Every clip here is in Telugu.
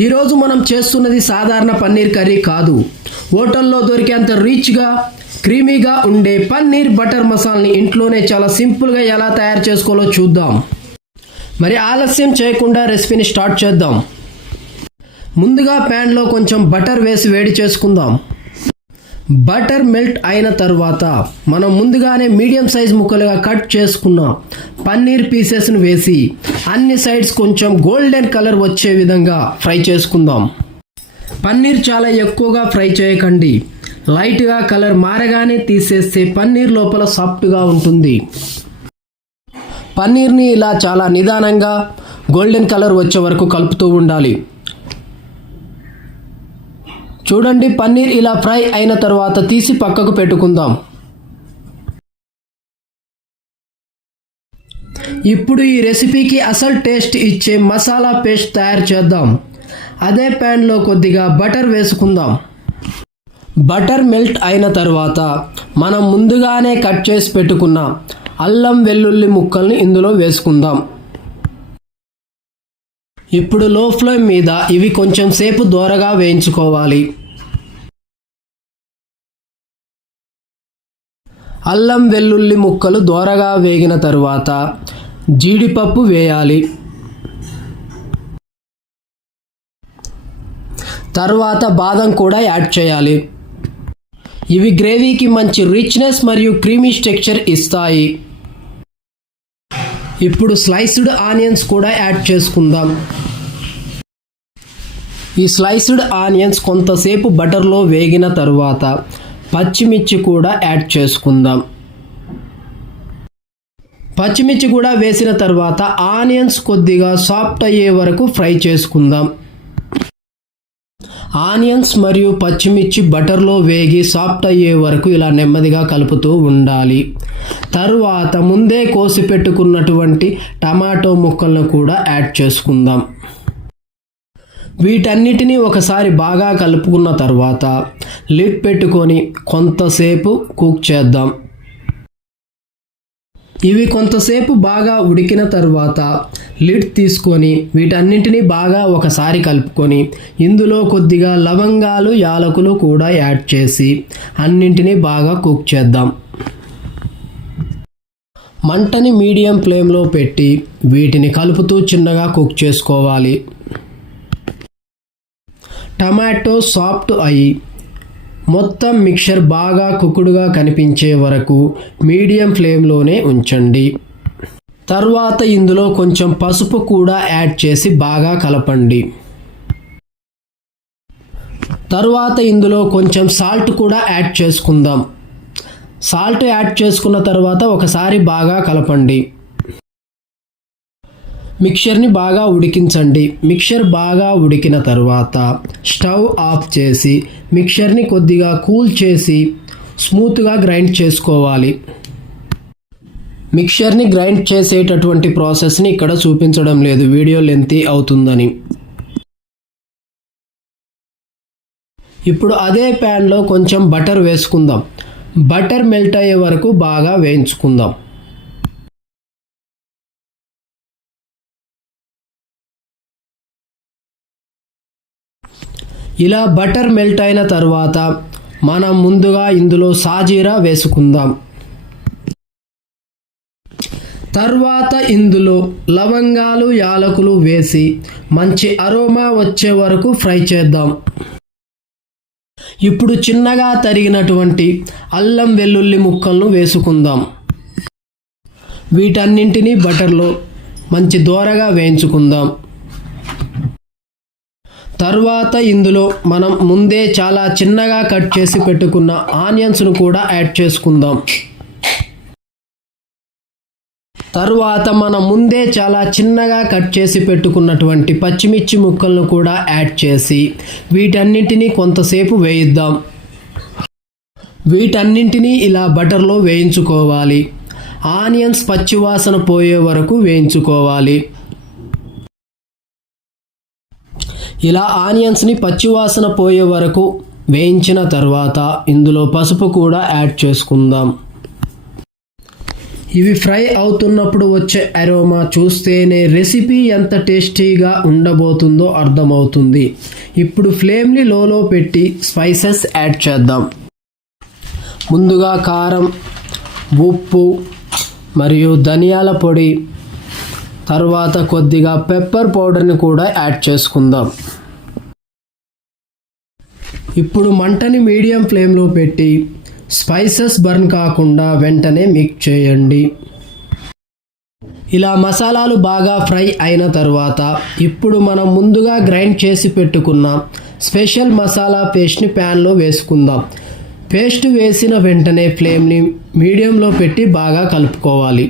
ఈరోజు మనం చేస్తున్నది సాధారణ పన్నీర్ కర్రీ కాదు. హోటల్లో దొరికేంత రిచ్గా క్రీమీగా ఉండే పన్నీర్ బటర్ మసాలాని ఇంట్లోనే చాలా సింపుల్గా ఎలా తయారు చేసుకోవాలో చూద్దాం. మరి ఆలస్యం చేయకుండా రెసిపీని స్టార్ట్ చేద్దాం. ముందుగా ప్యాన్లో కొంచెం బటర్ వేసి వేడి చేసుకుందాం. బటర్ మెల్ట్ అయిన తర్వాత మనం ముందుగానే మీడియం సైజ్ ముక్కలుగా కట్ చేసుకున్న పన్నీర్ పీసెస్ను వేసి అన్ని సైడ్స్ కొంచెం గోల్డెన్ కలర్ వచ్చే విధంగా ఫ్రై చేసుకుందాం. పన్నీర్ చాలా ఎక్కువగా ఫ్రై చేయకండి. లైట్గా కలర్ మారగానే తీసేస్తే పన్నీర్ లోపల సాఫ్ట్గా ఉంటుంది. పన్నీర్ని ఇలా చాలా నిదానంగా గోల్డెన్ కలర్ వచ్చే వరకు కలుపుతూ ఉండాలి. చూడండి, పన్నీర్ ఇలా ఫ్రై అయిన తర్వాత తీసి పక్కకు పెట్టుకుందాం. ఇప్పుడు ఈ రెసిపీకి అసలు టేస్ట్ ఇచ్చే మసాలా పేస్ట్ తయారు చేద్దాం. అదే ప్యాన్లో కొద్దిగా బటర్ వేసుకుందాం. బటర్ మెల్ట్ అయిన తర్వాత మనం ముందుగానే కట్ చేసి పెట్టుకున్న అల్లం వెల్లుల్లి ముక్కల్ని ఇందులో వేసుకుందాం. ఇప్పుడు లో ఫ్లేమ్ మీద ఇవి కొంచెం సేపు దోరగా వేయించుకోవాలి. అల్లం వెల్లుల్లి ముక్కలు దోరగా వేగిన తరువాత జీడిపప్పు వేయాలి. తర్వాత బాదం కూడా యాడ్ చేయాలి. ఇవి గ్రేవీకి మంచి రిచ్నెస్ మరియు క్రీమీ టెక్స్చర్ ఇస్తాయి. ఇప్పుడు స్లైస్డ్ ఆనియన్స్ కూడా యాడ్ చేసుకుందాం. ఈ స్లైస్డ్ ఆనియన్స్ కొంతసేపు బటర్లో వేగిన తరువాత పచ్చిమిర్చి కూడా యాడ్ చేసుకుందాం. పచ్చిమిర్చి కూడా వేసిన తర్వాత ఆనియన్స్ కొద్దిగా సాఫ్ట్ అయ్యే వరకు ఫ్రై చేసుకుందాం. ఆనియన్స్ మరియు పచ్చిమిర్చి బటర్లో వేగి సాఫ్ట్ అయ్యే వరకు ఇలా నెమ్మదిగా కలుపుతూ ఉండాలి. తరువాత ముందే కోసి పెట్టుకున్నటువంటి టమాటో ముక్కలను కూడా యాడ్ చేసుకుందాం. వీటన్నిటినీ ఒకసారి బాగా కలుపుకున్న తర్వాత లిడ్ పెట్టుకొని కొంతసేపు కుక్ చేద్దాం. ఇవి కొంతసేపు బాగా ఉడికిన తర్వాత లిడ్ తీసుకొని వీటన్నింటినీ బాగా ఒకసారి కలుపుకొని ఇందులో కొద్దిగా లవంగాలు యాలకులు కూడా యాడ్ చేసి అన్నింటినీ బాగా కుక్ చేద్దాం. మంటని మీడియం ఫ్లేమ్లో పెట్టి వీటిని కలుపుతూ చిన్నగా కుక్ చేసుకోవాలి. టమాటో సాఫ్ట్ అయి మొత్తం మిక్చర్ బాగా కుక్కుడుగా కనిపించే వరకు మీడియం ఫ్లేమ్లోనే ఉంచండి. తర్వాత ఇందులో కొంచెం పసుపు కూడా యాడ్ చేసి బాగా కలపండి. తర్వాత ఇందులో కొంచెం సాల్ట్ కూడా యాడ్ చేసుకుందాం. సాల్ట్ యాడ్ చేసుకున్న తర్వాత ఒకసారి బాగా కలపండి. మిక్చర్ని బాగా ఉడికించండి. మిక్చర్ బాగా ఉడికిన తర్వాత స్టవ్ ఆఫ్ చేసి మిక్చర్ని కొద్దిగా కూల్ చేసి స్మూత్గా గ్రైండ్ చేసుకోవాలి. మిక్చర్ని గ్రైండ్ చేసేటటువంటి ప్రాసెస్ని ఇక్కడ చూపించడం లేదు, వీడియో లెంతీ అవుతుందని. ఇప్పుడు అదే ప్యాన్లో కొంచెం బటర్ వేసుకుందాం. బటర్ మెల్ట్ అయ్యే వరకు బాగా వేయించుకుందాం. ఇలా బటర్ మెల్ట్ అయిన తర్వాత మనం ముందుగా ఇందులో సాజీరా వేసుకుందాం. తర్వాత ఇందులో లవంగాలు యాలకులు వేసి మంచి అరోమా వచ్చే వరకు ఫ్రై చేద్దాం. ఇప్పుడు చిన్నగా తరిగినటువంటి అల్లం వెల్లుల్లి ముక్కలను వేసుకుందాం. వీటన్నింటినీ బటర్లో మంచి దోరగా వేయించుకుందాం. తర్వాత ఇందులో మనం ముందే చాలా చిన్నగా కట్ చేసి పెట్టుకున్న ఆనియన్స్ను కూడా యాడ్ చేసుకుందాం. తర్వాత మనం ముందే చాలా చిన్నగా కట్ చేసి పెట్టుకున్నటువంటి పచ్చిమిర్చి ముక్కలను కూడా యాడ్ చేసి వీటన్నింటినీ కొంతసేపు వేయిద్దాం. వీటన్నింటినీ ఇలా బటర్లో వేయించుకోవాలి. ఆనియన్స్ పచ్చివాసన పోయే వరకు వేయించుకోవాలి. ఇలా ఆనియన్స్ని పచ్చివాసన పోయే వరకు వేయించిన తర్వాత ఇందులో పసుపు కూడా యాడ్ చేసుకుందాం. ఇవి ఫ్రై అవుతున్నప్పుడు వచ్చే అరోమా చూస్తేనే రెసిపీ ఎంత టేస్టీగా ఉండబోతుందో అర్థమవుతుంది. ఇప్పుడు ఫ్లేమ్ని లోలో పెట్టి స్పైసెస్ యాడ్ చేద్దాం. ముందుగా కారం, ఉప్పు మరియు ధనియాల పొడి, తర్వాత కొద్దిగా పెప్పర్ పౌడర్ని కూడా యాడ్ చేసుకుందాం. ఇప్పుడు మంటని మీడియం ఫ్లేమ్లో పెట్టి స్పైసెస్ బర్న్ కాకుండా వెంటనే మిక్స్ చేయండి. ఇలా మసాలాలు బాగా ఫ్రై అయిన తర్వాత ఇప్పుడు మనం ముందుగా గ్రైండ్ చేసి పెట్టుకున్న స్పెషల్ మసాలా పేస్ట్ని ప్యాన్లో వేసుకుందాం. పేస్ట్ వేసిన వెంటనే ఫ్లేమ్ని మీడియంలో పెట్టి బాగా కలుపుకోవాలి.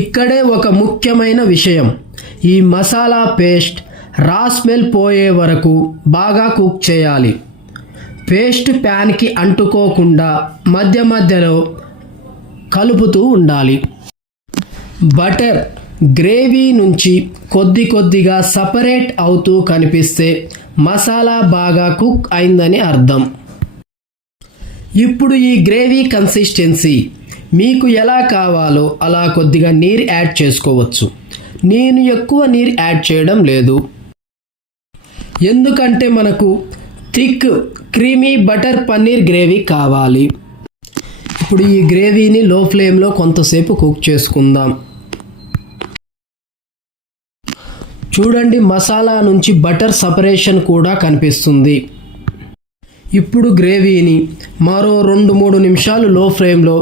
ఇక్కడే ఒక ముఖ్యమైన విషయం, ఈ మసాలా పేస్ట్ రా స్మెల్ పోయే వరకు బాగా కుక్ చేయాలి. పేస్ట్ ప్యాన్కి అంటుకోకుండా మధ్య మధ్యలో కలుపుతూ ఉండాలి. బటర్ గ్రేవీ నుంచి కొద్దిగా సపరేట్ అవుతూ కనిపిస్తే మసాలా బాగా కుక్ అయిందని అర్థం. ఇప్పుడు ఈ గ్రేవీ కన్సిస్టెన్సీ మీకు ఎలా కావాలో అలా కొద్దిగా నీరు యాడ్ చేసుకోవచ్చు. నేను ఎక్కువ నీరు యాడ్ చేయడం లేదు, ఎందుకంటే మనకు thick creamy butter paneer gravy కావాలి. ఇప్పుడు ఈ గ్రేవీని లో ఫ్లేమ్లో కొంతసేపు కుక్ చేసుకుందాం. చూడండి, మసాలా నుంచి బటర్ సపరేషన్ కూడా కనిపిస్తుంది. ఇప్పుడు గ్రేవీని మరో 2-3 నిమిషాలు లో ఫ్లేమ్లో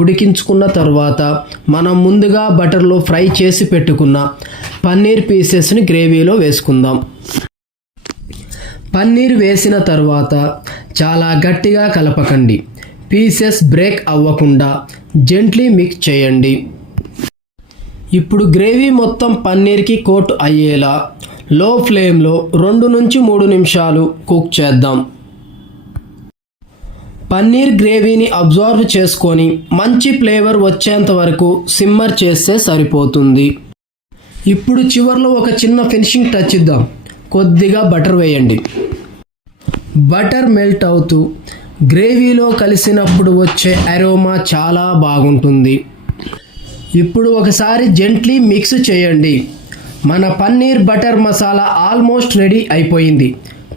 ఉడికించుకున్న తర్వాత మనం ముందుగా బటర్లో ఫ్రై చేసి పెట్టుకున్న పన్నీర్ పీసెస్ని గ్రేవీలో వేసుకుందాం. పన్నీర్ వేసిన తర్వాత చాలా గట్టిగా కలపకండి. పీసెస్ బ్రేక్ అవ్వకుండా జెంట్లీ మిక్స్ చేయండి. ఇప్పుడు గ్రేవీ మొత్తం పన్నీర్కి కోట్ అయ్యేలా లో ఫ్లేమ్లో 2-3 నిమిషాలు కుక్ చేద్దాం. పన్నీర్ గ్రేవీని అబ్జర్వ్ చేసుకొని మంచి ఫ్లేవర్ వచ్చేంత వరకు సిమ్మర్ చేస్తే సరిపోతుంది. ఇప్పుడు చివర్లో ఒక చిన్న ఫినిషింగ్ టచ్ ఇద్దాం. కొద్దిగా బటర్ వేయండి. బటర్ మెల్ట్ అవుతూ గ్రేవీలో కలిసినప్పుడు వచ్చే అరోమా చాలా బాగుంటుంది. ఇప్పుడు ఒకసారి జెంట్లీ మిక్స్ చేయండి. మన paneer butter masala almost ready అయిపోయింది.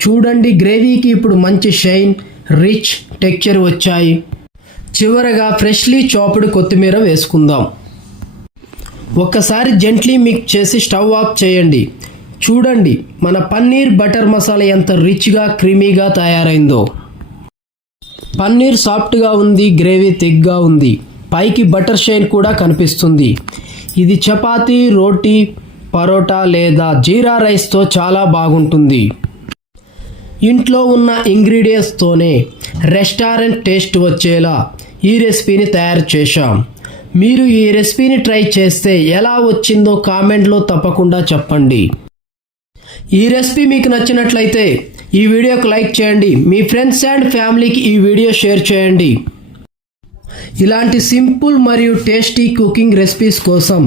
చూడండి, గ్రేవీకి ఇప్పుడు మంచి షైన్, రిచ్ టెక్చర్ వచ్చాయి. చివరగా ఫ్రెష్లీ చాప్డ్ కొత్తిమీర వేసుకుందాం. ఒక్కసారి జెంట్లీ మిక్స్ చేసి స్టవ్ ఆఫ్ చేయండి. చూడండి, మన పన్నీర్ బటర్ మసాలా ఎంత రిచ్గా క్రీమీగా తయారైందో. పన్నీర్ సాఫ్ట్గా ఉంది, గ్రేవీ థిక్గా ఉంది, పైకి బటర్ షైన్ కూడా కనిపిస్తుంది. ఇది చపాతీ, రోటీ, పరోటా లేదా జీరా రైస్తో చాలా బాగుంటుంది. ఇంట్లో ఉన్న ఇంగ్రీడియంట్స్తోనే రెస్టారెంట్ టేస్ట్ వచ్చేలా ఈ రెసిపీని తయారు చేశాం. మీరు ఈ రెసిపీని ట్రై చేస్తే ఎలా వచ్చిందో కామెంట్లో తప్పకుండా చెప్పండి. ఈ రెసిపీ మీకు నచ్చినట్లయితే ఈ వీడియోకి లైక్ చేయండి. మీ ఫ్రెండ్స్ అండ్ ఫ్యామిలీకి ఈ వీడియో షేర్ చేయండి. ఇలాంటి సింపుల్ మరియు టేస్టీ కుకింగ్ రెసిపీస్ కోసం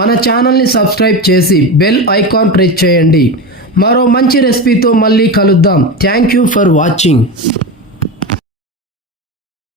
మన ఛానల్ని సబ్స్క్రైబ్ చేసి బెల్ ఐకాన్ ప్రెస్ చేయండి. మరో మంచి రెసిపీతో మళ్ళీ కలుద్దాం. Thank you for watching.